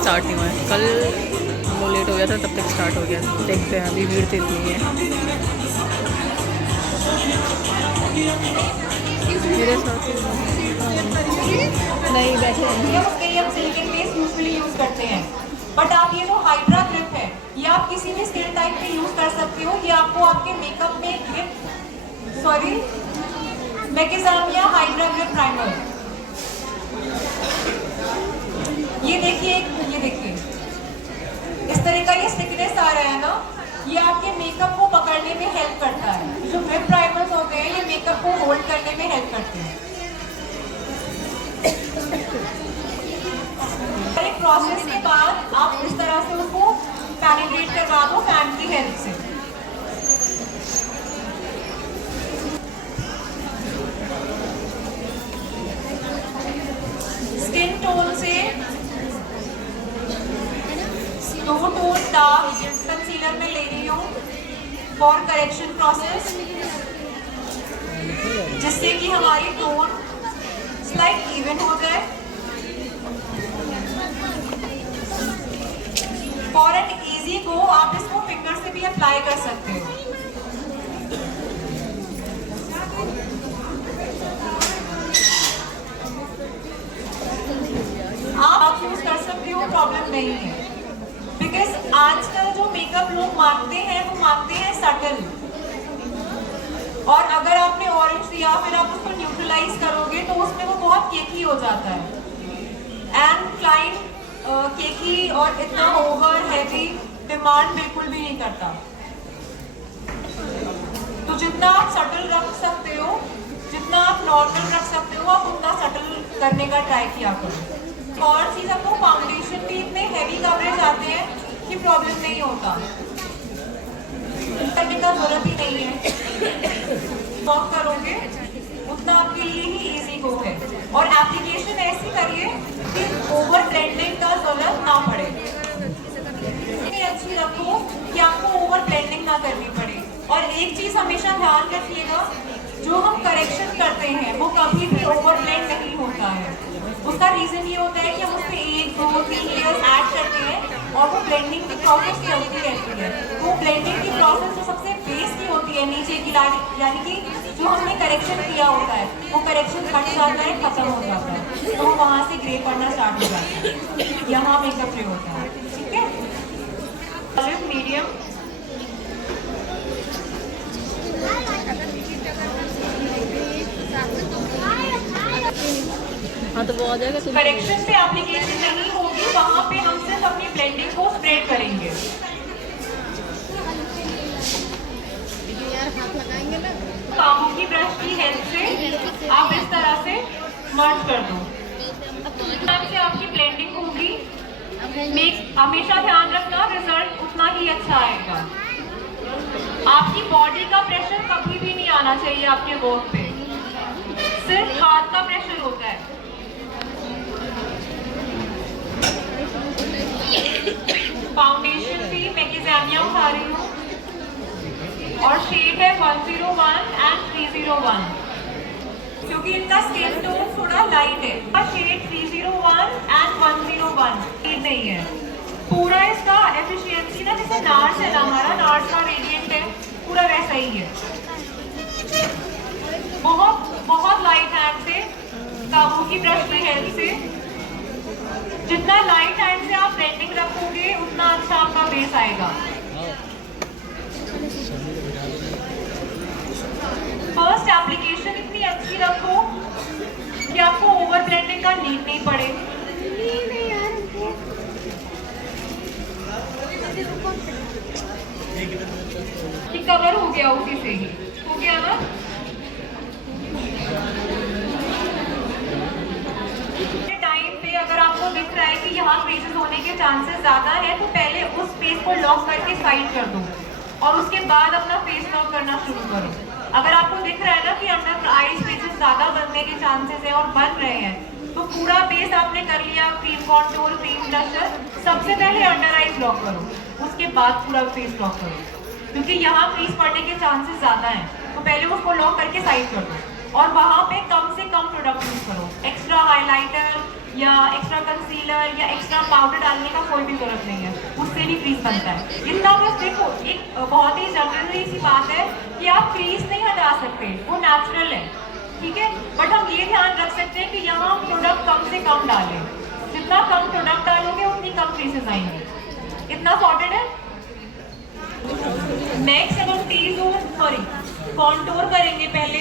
Start नहीं हुआ है। कल हम लोग लेट हो गया था, तब तक स्टार्ट हो गया। देखते हैं, अभी भीड़ तो इतनी है मेरे साथ। नहीं बैठे हैं। उसके लिए हम सिलिकॉन बेस यूजुअली यूज करते हैं, बट आप ये जो हाइड्रा ग्रिप है ये आप किसी भी स्किन टाइप पे यूज कर सकते हो। ये आपको आपके मेकअप में ग्रिप मैकेज़ामिया हाइड्रा ग्रिप प्राइमर। ये देखिए इस तरह का ये स्टिकनेस आ रहा है ना, ये आपके मेकअप को पकड़ने में हेल्प करता है। जो ग्रिप प्राइमर्स होते हैं ये मेकअप को होल्ड करने में हेल्प करते हैं। प्रोसेस के बाद आप इस तरह से उसको पेनिट्रेट करवा दो फैन की हेल्प से। स्किन टोन से 2 टोन डार्क कंसीलर में ले रही हूँ फॉर करेक्शन प्रोसेस, जिससे कि हमारी टोन स्लाइट इवन हो जाए। फॉर एन इजी गो आप इसको फिंगर से भी अप्लाई कर सकते हो। आप यूज कर सकते हो, प्रॉब्लम नहीं है। बिकॉज आजकल जो मेकअप लोग मांगते हैं वो मांगते हैं सटल, और अगर आपने ऑरेंज दिया फिर आप उसको न्यूट्रलाइज करोगे तो उसमें वो बहुत केकी हो जाता है। एंड क्लाइंट केकी और इतना ओवर हैवी डिमांड बिल्कुल भी नहीं करता। तो जितना आप सटल रख सकते हो, जितना आप नॉर्मल रख सकते हो, आप उतना सटल करने का ट्राई किया करो। और चीज आपको फाउंडेशन भी इतने हैवी कवरेज आते हैं कि प्रॉब्लम नहीं होता, करने का जरूरत ही नहीं है। वर्क करोगे उतना आपके लिए ही इजी गो है। और एप्लीकेशन ऐसी करिए कि ओवर ब्लेंडिंग का जरूरत ना पड़े। अच्छी रखो कि आपको ओवर ब्लेंडिंग ना करनी पड़े। और एक चीज हमेशा ध्यान रखिएगा, जो हम करेक्शन करते हैं वो कभी भी ओवर ब्लेंड नहीं होता है। उसका रीजन ये होता है कि हम उसमें 1, 2, 3 लेयर्स ऐड करते हैं और वो ब्लेंडिंग की प्रोसेस चलती रहती है। वो ब्लेंडिंग की प्रोसेस जो सबसे बेस की होती है नीचे की, यानी कि जो हमने करेक्शन किया होता है वो करेक्शन हट जाता है, खत्म हो जाता है, तो वहाँ से ग्रे पड़ना स्टार्ट हो जाता है। यहाँ मेकअप ग्रे होता है। ठीक है, मीडियम हाँ तो वो आ जाएगा। करेक्शन पे एप्लीकेशन नहीं होगी, वहाँ पे हम सिर्फ अपनी ब्लेंडिंग को स्प्रेड करेंगे। कामों की ब्रश की हेल्प से आप इस तरह से मर्ज कर दो। से आपकी ब्लेंडिंग होगी। हमेशा ध्यान रखना, रिजल्ट उतना ही अच्छा आएगा। आपकी बॉडी का प्रेशर कभी भी नहीं आना चाहिए आपके वर्क पे, सिर्फ हाथ का प्रेशर होता है। फाउंडेशन भी मैकेज़ामिया उठा रही हूँ और शेड है 101 एंड 301, क्योंकि इनका स्किन टोन थोड़ा लाइट है। शेड 301 एंड 101 शेड नहीं है। पूरा इसका एफिशिएंसी ना जैसे नार्स है ना, हमारा नार्स का रेडिएंट है, पूरा वैसा ही है। बहुत लाइट हैंड से, काबू की ब्रश की हेल्प से, जितना लाइट हैंड से आप ब्लेंडिंग रखोगे उतना अच्छा आपका बेस आएगा। फर्स्ट एप्लीकेशन इतनी अच्छी रखो कि आपको ओवर ब्लेंडिंग का नीड नहीं पड़े। कि कवर हो गया, उसी से ही हो गया ना। टाइम पे अगर आपको दिख रहा है कि यहाँ क्रीजेस होने के चांसेस ज्यादा है, तो पहले उस फेस को लॉक करके साइड कर दो और उसके बाद अपना फेस लॉक करना शुरू करो। अगर आपको दिख रहा है ना कि अंडर आईज क्रीजेस ज्यादा बनने के चांसेस है और बन रहे हैं, तो पूरा बेस आपने कर लिया, क्रीम कॉन्टूर, क्रीम ब्लशर, सबसे पहले अंडर आईज लॉक करो, उसके बाद पूरा फेस लॉक करो, क्योंकि यहाँ क्रीज पड़ने के चांसेस ज्यादा हैं। तो पहले उसको लॉक करके साइड कर दो और वहाँ पे कम से कम प्रोडक्ट यूज करो। एक्स्ट्रा हाइलाइटर या एक्स्ट्रा कंसीलर या एक्स्ट्रा पाउडर डालने का कोई भी जरूरत नहीं है, उससे भी क्रीज बनता है। इतना बस देखो, एक बहुत ही जनरली सी बात है कि आप क्रीज नहीं हटा सकते, वो नेचुरल है, ठीक है। बट हम ये ध्यान रख सकते हैं कि यहाँ प्रोडक्ट कम से कम डालें, जितना कम प्रोडक्ट डालोगे उतनी कम क्रीजेस आएंगे। इतना सॉर्टेड है। नेक्स्ट अब हम कॉन्टूर करेंगे। पहले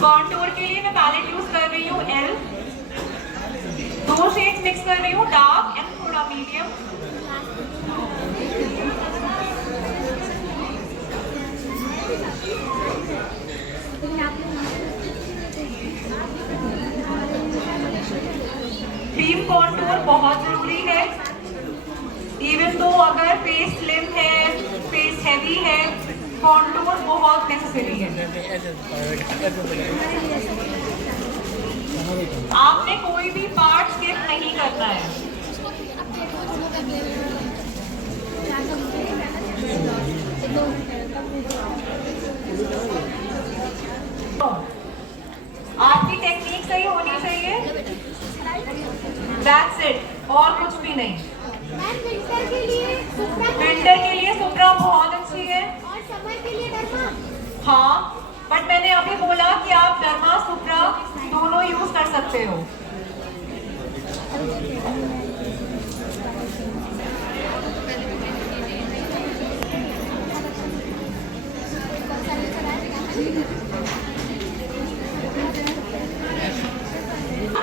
कॉन्टूर के लिए मैं पैलेट यूज कर रही हूँ एल, 2 शेड्स मिक्स कर रही हूँ, डार्क एंड थोड़ा मीडियम। क्रीम कॉन्टूर बहुत जरूरी है, इवन तो अगर फेस स्लिम है, फेस हैवी है, कॉन्टूर बहुत नेसेसरी है। आपने कोई भी पार्ट स्किप नहीं करना है। आपकी टेक्निक सही होनी चाहिए, दैट्स इट, और कुछ भी नहीं। विंटर के लिए सुप्रा बहुत अच्छी है, और समर के लिए डरमा। हाँ, बट मैंने अभी बोला कि आप डरमा सुप्रा दोनों यूज कर सकते हो।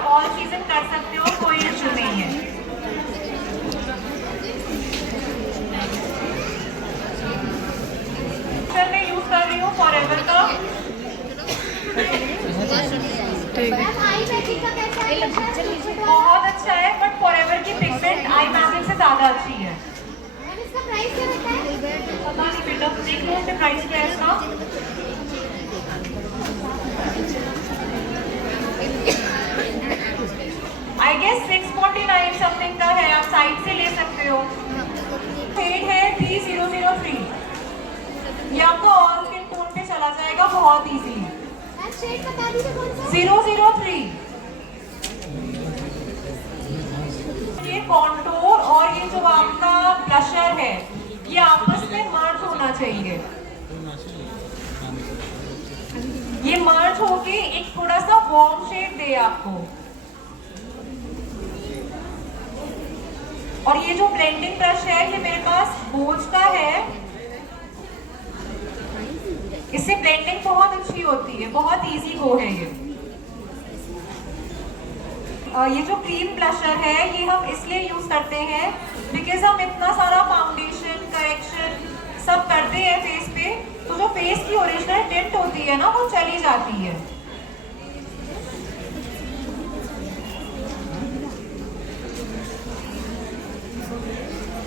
और चीजें कर सकते हो, कोई इशू नहीं है। मैं यूज कर रही हूँ फॉरएवर का। ठीक है, आई मैजिक का कैसा है? बहुत अच्छा है, बट फॉरएवर की पिगमेंट आई मैजिक से ज्यादा अच्छी है। मैम इसका प्राइस क्या रहता है? पता नहीं बेटा, देख लो उसके प्राइस क्या है इसका। आई गेस 649 समथिंग का है, आप साइट से ले सकते हो। शेड है 3003, ये आपको ऑल स्किन टोन पे चला जाएगा बहुत इजीली। मैम शेड बता दीजिए कौन सा? 003। ये कॉन्टूर और ये जो आपका ब्लशर है, ये आपस में मर्ज होना चाहिए। ये मर्ज होके एक थोड़ा सा वार्म शेड दे आपको। और ये जो ब्लेंडिंग ब्रश है, ये मेरे पास बोझ का है, इससे ब्लेंडिंग बहुत अच्छी होती है, बहुत इजी गो है ये। ये जो क्रीम ब्लशर है, ये हम इसलिए यूज करते हैं बिकॉज हम इतना सारा फाउंडेशन करेक्शन सब करते हैं फेस पे, तो जो फेस की ओरिजिनल टिंट होती है ना, वो चली जाती है।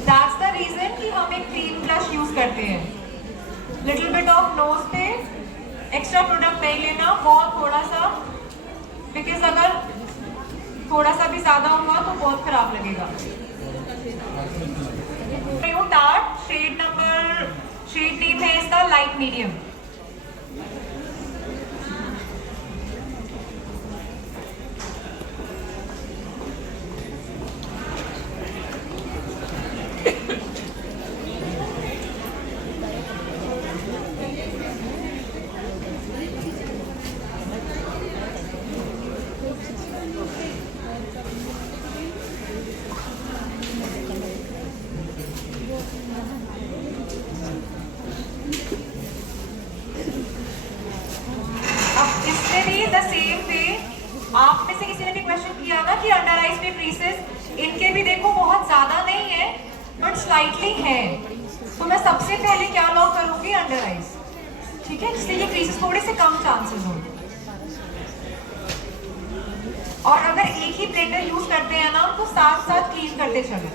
दैट्स द रीजन कि हम एक क्रीम ब्लश यूज करते हैं। लिटिल बिट ऑफ नोज पे, एक्स्ट्रा प्रोडक्ट नहीं लेना, बहुत थोड़ा सा, बिकॉज अगर थोड़ा सा भी ज्यादा होगा तो बहुत खराब लगेगा। डार्क शेड नेम है इसका लाइट मीडियम। आप में से किसी ने भी क्वेश्चन किया ना कि अंडर आइज पे क्रीसेस, इनके भी देखो बहुत ज्यादा नहीं है बट स्लाइटली है, तो मैं सबसे पहले क्या लॉक करूंगी? अंडर आइज, ठीक है, जिससे ये क्रीसेस थोड़े से कम चांसेस हो। और अगर एक ही ब्लेंडर यूज करते हैं ना, तो साथ साथ क्लीन करते चलो।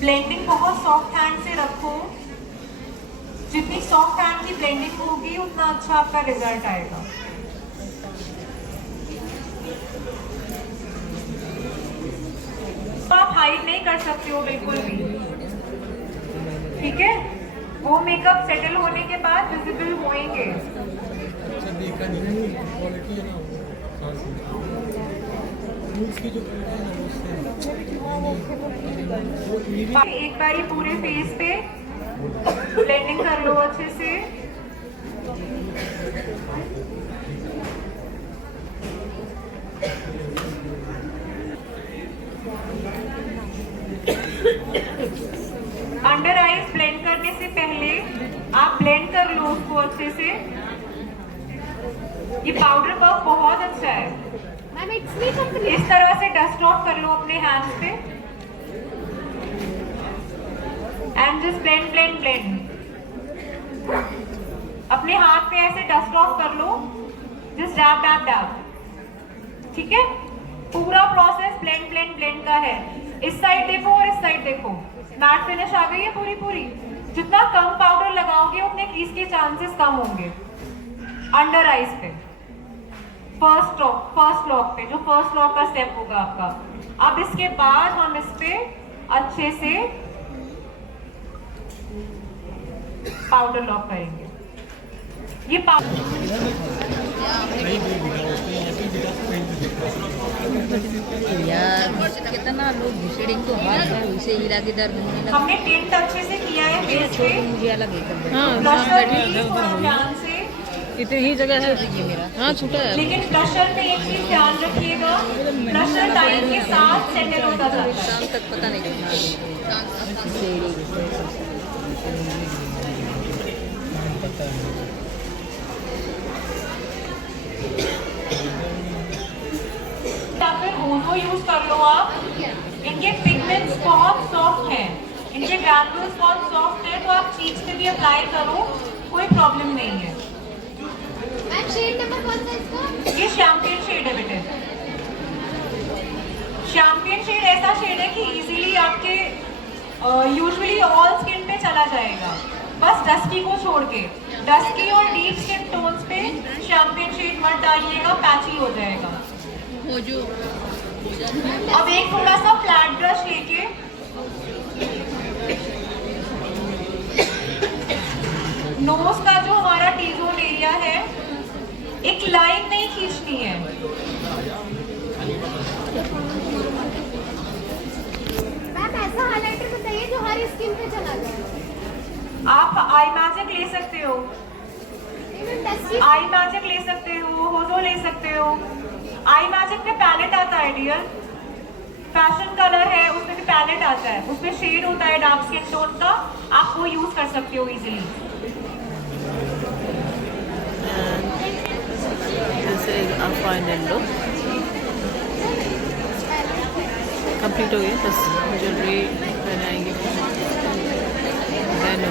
ब्लेंडिंग बहुत सॉफ्ट हैंड से रखो, जितनी सॉफ्ट हैंड की ब्लेंडिंग होगी उतना अच्छा आपका रिजल्ट आएगा। तो आप हाइड नहीं कर सकते हो बिल्कुल भी, ठीक है। वो मेकअप सेटल होने के बाद विजिबल होएंगे। एक बारी पूरे फेस पे ब्लेंडिंग कर लो अच्छे से। अंडर आईज ब्लेंड करने से पहले आप ब्लेंड कर लो उसको अच्छे से। ये पाउडर पफ बहुत अच्छा है। Ma'am it's me company. इस तरह से डस्ट ऑफ कर लो अपने हैंड्स पे and just blend blend blend. अपने हाथ पे ऐसे डस्ट ऑफ कर लो, जस्ट डैब डैब डैब, ठीक है। पूरा प्रोसेस ब्लेंड ब्लेंड ब्लेंड का है। इस साइड देखो और इस साइड देखो, मैट फिनिश आ गई है पूरी पूरी। जितना कम पाउडर लगाओगे उतने क्रीज के चांसेस कम होंगे। अंडर आईज पे फर्स्ट लॉक पे, जो फर्स्ट लॉक का स्टेप होगा आपका। अब इसके बाद हम इस पे अच्छे से पाउडर लॉक करेंगे। ये यार कितना लोग घुसेड़ेंगे तो हाथ है उसे हीरा की दर्द होने लगा। हमने टिंट अच्छे से किया है फेस पे। मुझे अलग एकदम हाँ ब्लशर भी थोड़ा ध्यान से, इतनी ही जगह है ये मेरा हाँ छूटा है। लेकिन ब्लशर में एक चीज ध्यान रखिएगा, ब्लशर टाइम के साथ सेटल होता जाता है। शाम तक पता नहीं या फिर ओनो यूज कर लो आप। इनके पिगमेंट्स बहुत सॉफ्ट हैं, इनके ग्रैन्युल्स बहुत सॉफ्ट है, तो आप चीक्स पे भी अप्लाई करो, कोई प्रॉब्लम नहीं है। मैम शेड नंबर कौन सा इसका? ये शैम्पेन शेड है बेटे। शैम्पेन शेड ऐसा शेड है कि इजीली आपके यूजुअली ऑल स्किन पे चला जाएगा, बस डस्की को छोड़ के। डस्की और डीप स्किन टोन्स पे शैम्पेन शेड मत डालिएगा, पैची हो जाएगा। वो जो अब एक थोड़ा सा फ्लैट ब्रश लेके नोज का जो हमारा टी जोन एरिया है, एक लाइन नहीं खींचनी है। मैम ऐसा हाइलाइटर बताइए जो हर स्किन पे चला जाए। आप आई मैजिक ले सकते हो, इवन डस्टी आई मैजिक ले सकते हो, होजो ले सकते हो। आई मैजिक में पैलेट आता है डियर, फैशन कलर है उसमें भी पैलेट आता है, उसमें शेड होता है डार्क स्किन टोन का, आप वो यूज कर सकते हो easily. This is a final look. Complete हो गया, बस ज्वेलरी पहनाएंगे। देन